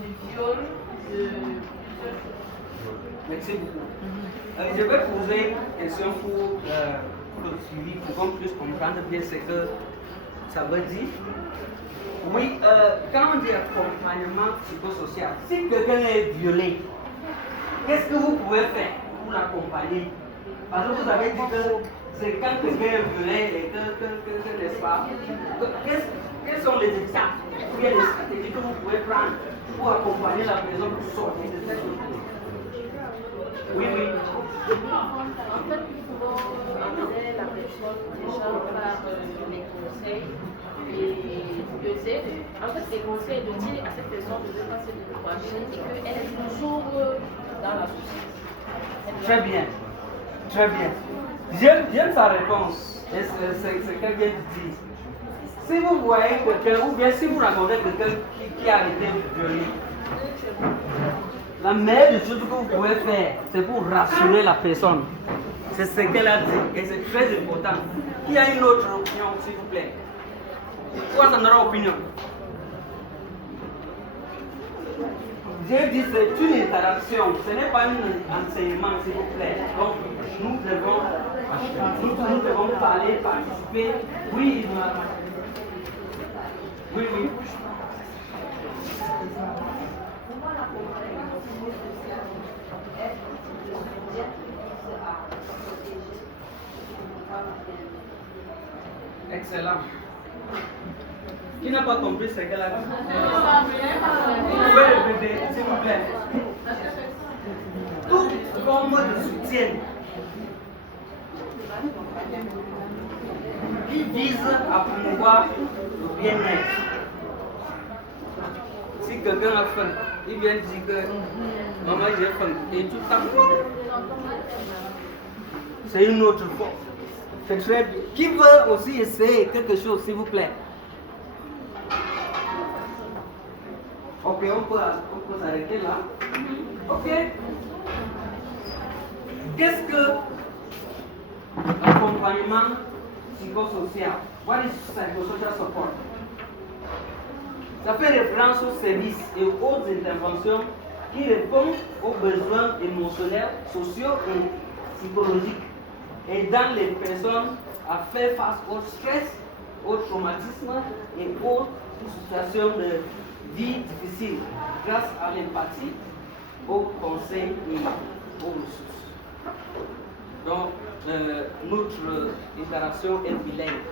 du viol, de... Merci beaucoup. Je vais poser une question pour le suivi, pour qu'on puisse comprendre bien ce que ça veut dire. Oui, quand on dit accompagnement psychosocial, si quelqu'un est violé, qu'est-ce que vous pouvez faire pour l'accompagner? Parce que vous avez dit que c'est quand quelqu'un est violé et que n'est-ce pas? Quelles sont les étapes ou bien les stratégies que vous pouvez prendre pour accompagner la personne pour sortir de cette situation? Oui, oui. En fait, il faut amener la personne déjà par les conseils et essayer de, en fait, les conseils de dire à cette personne de ne pas se décourager et qu'elle est toujours dans la société. Très bien. Très bien. J'aime sa réponse. C'est qu'elle vient de dire. Si vous voyez quelqu'un, ou bien si vous rencontrez quelqu'un qui a été violé, la meilleure des choses que vous pouvez faire, c'est pour rassurer la personne. C'est ce qu'elle a dit et c'est très important. Qui a une autre opinion, s'il vous plaît? Quoi, ça n'aura opinion? J'ai dit c'est une interaction, ce n'est pas un enseignement, s'il vous plaît. Donc, nous devons parler, participer. Oui, oui, oui. Excellent. Qui n'a pas compris ce qu'elle a dit? Vous pouvez répéter, s'il vous plaît. Toute forme de soutien qui vise à promouvoir le bien-être. Si quelqu'un a faim, il vient dire que maman j'ai faim et tout ça. C'est une autre forme. C'est très bien. Qui veut aussi essayer quelque chose, s'il vous plaît? Ok, on peut s'arrêter là. Ok. Qu'est-ce que l'accompagnement psychosocial? What is psychosocial support? Ça fait référence aux services et aux autres interventions qui répondent aux besoins émotionnels, sociaux et psychologiques, aidant les personnes à faire face au stress, au traumatisme et aux situations de vie difficiles grâce à l'empathie, aux conseils et aux ressources. Donc, notre interaction est bilingue.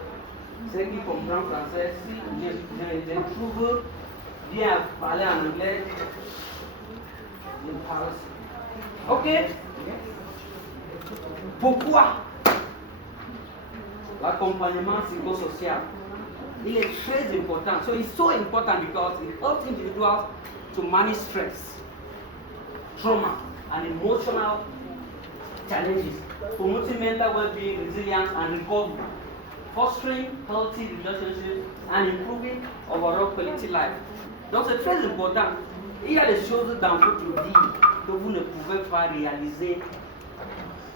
Ceux qui comprennent français, si je trouve bien à parler en anglais, je parle. Ok? Pourquoi l'accompagnement psychosocial? Il est très important. So it's so important because it helps individuals to manage stress, trauma, and emotional challenges, promoting mental well-being, resilience, and recovery, fostering healthy relationships, and improving overall quality life. Donc c'est très important. Il y a des choses dans votre vie que vous ne pouvez pas réaliser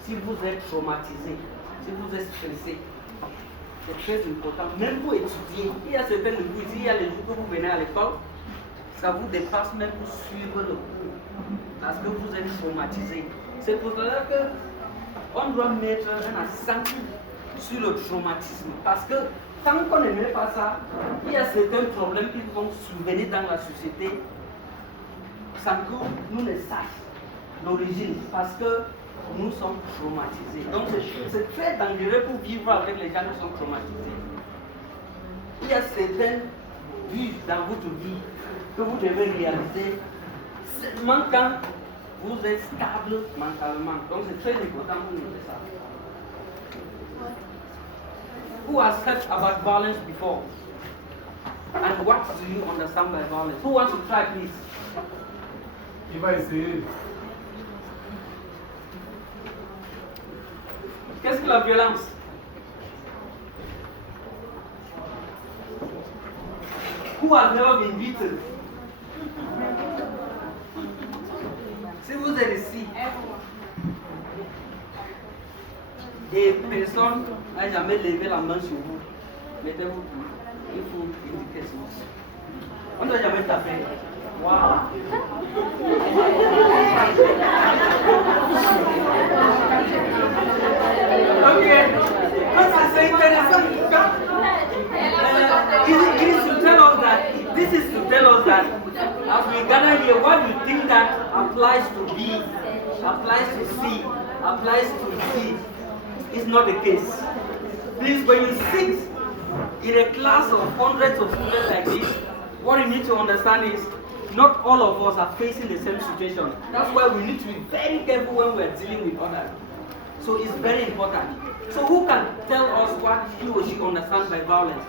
si vous êtes traumatisé, si vous êtes stressé. C'est très important. Même pour étudier, il y a certaines jours, il y a les jours que vous venez à l'école, ça vous dépasse même pour suivre le cours, parce que vous êtes traumatisé. C'est pour cela qu'on doit mettre un accent sur le traumatisme, parce que tant qu'on ne met pas ça, il y a certains problèmes qui vont survenir dans la société sans que nous ne sachions l'origine, parce que nous sommes traumatisés. Donc c'est très dangereux pour vivre avec les gens qui sont traumatisés. Il y a certaines buts dans votre vie que vous devez réaliser seulement quand vous êtes stable mentalement. Donc c'est très important pour nous de ça. Who has heard about violence before? And what do you understand by violence? Who wants to try, please? Qui va essayer? Qu'est-ce que la violence? Who has never been beaten? Si vous êtes ici et personne n'a jamais levé la main sur vous, mettez-vous, il faut indiquer ça. On ne doit jamais taper. Wow. Okay. This is interesting. It is to tell us that, this is to tell us that as we gather here, what we think that applies to B, applies to C, applies to D, is not the case. Please, when you sit in a class of hundreds of students like this, what you need to understand is not all of us are facing the same situation. That's why we need to be very careful when we're dealing with others. So it's very important. So who can tell us what he or she understands by violence?